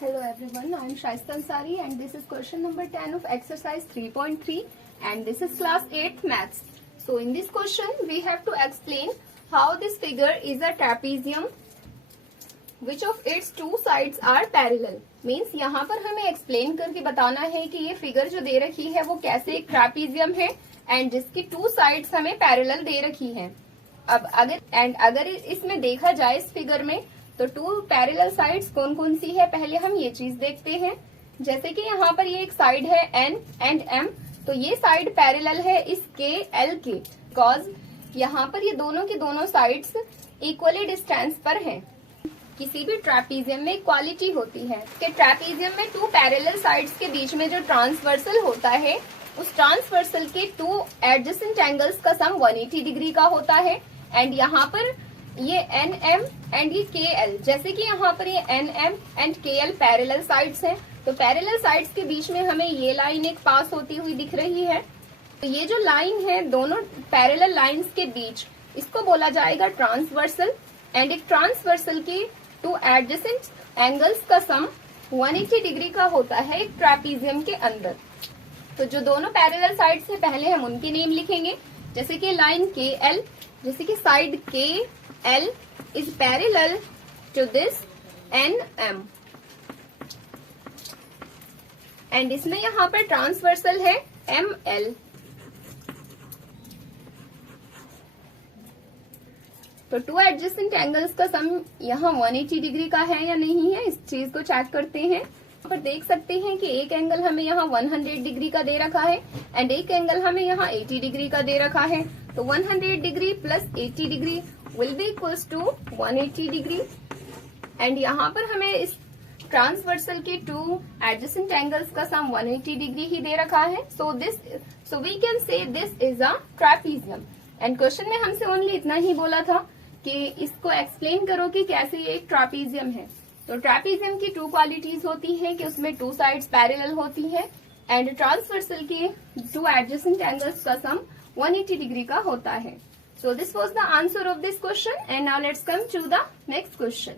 Hello everyone, I am Shaista Ansari and this is question number 10 of exercise 3.3 and this is class 8 maths. So in this question we have to explain how this figure is a trapezium which of its two sides are parallel. Means यहाँ पर हमें explain करके बताना है कि ये figure जो दे रखी है वो कैसे एक trapezium है and जिसकी two sides हमें parallel दे रखी है. अब अगर इसमें देखा जाए इस फिगर में तो टू पैरेलल साइड्स कौन कौन सी है, पहले हम ये चीज देखते हैं. जैसे कि यहाँ पर ये एक साइड है N एंड M, तो ये साइड पैरेलल है इस K L के, बिकॉज यहाँ पर ये दोनों की दोनों साइड्स इक्वली डिस्टेंस पर हैं. किसी भी ट्रैपीजियम में क्वालिटी होती है कि ट्रैपीजियम में टू पैरेलल साइड्स के बीच में जो ट्रांसवर्सल होता है उस ट्रांसवर्सल के टू एडजेसेंट एंगल्स का सम 180 डिग्री का होता है. एंड यहाँ पर ये एन एम एंड ये के एल, जैसे कि यहाँ पर ये एन एम एंड के एल पैरेलल साइड्स हैं, तो पैरेलल साइड्स के बीच में हमें ये लाइन एक पास होती हुई दिख रही है. तो ये जो लाइन है दोनों पैरेलल लाइंस के बीच, इसको बोला जाएगा ट्रांसवर्सल. एंड एक ट्रांसवर्सल के टू एडजेसेंट एंगल्स का सम 180 डिग्री का होता है एक ट्रैपीजियम के अंदर. तो जो दोनों पैरेलल साइड्स हैं पहले हम उनके नेम लिखेंगे. जैसे कि लाइन के एल, जैसे कि साइड के L is parallel to this N M and इसमें यहाँ पर ट्रांसवर्सल है एम एल. तो टू एडजेसेंट एंगल्स का सम यहाँ 180 डिग्री का है या नहीं है, इस चीज को चेक करते हैं. यहाँ पर देख सकते हैं कि एक एंगल हमें यहाँ 100 डिग्री का दे रखा है एंड एक एंगल हमें यहाँ 80 डिग्री का दे रखा है. तो 100 degree plus 80 degree will be equals to 180 degree. And यहाँ पर हमें इस ट्रांसवर्सल के टू एडजेसेंट एंगल्स का सम 180 डिग्री ही दे रखा है. So we can say this is a trapezium. And question में हमसे ओनली इतना ही बोला था कि इसको एक्सप्लेन करो कि कैसे ये एक ट्रैपीजियम है. तो ट्रैपीजियम की टू क्वालिटीज होती है कि उसमें टू साइड्स पैरेलल होती है एंड ट्रांसवर्सल के टू एडजेसेंट एंगल्स का सम 180 डिग्री का होता है. So this was the answer of this question and now let's come to the next question.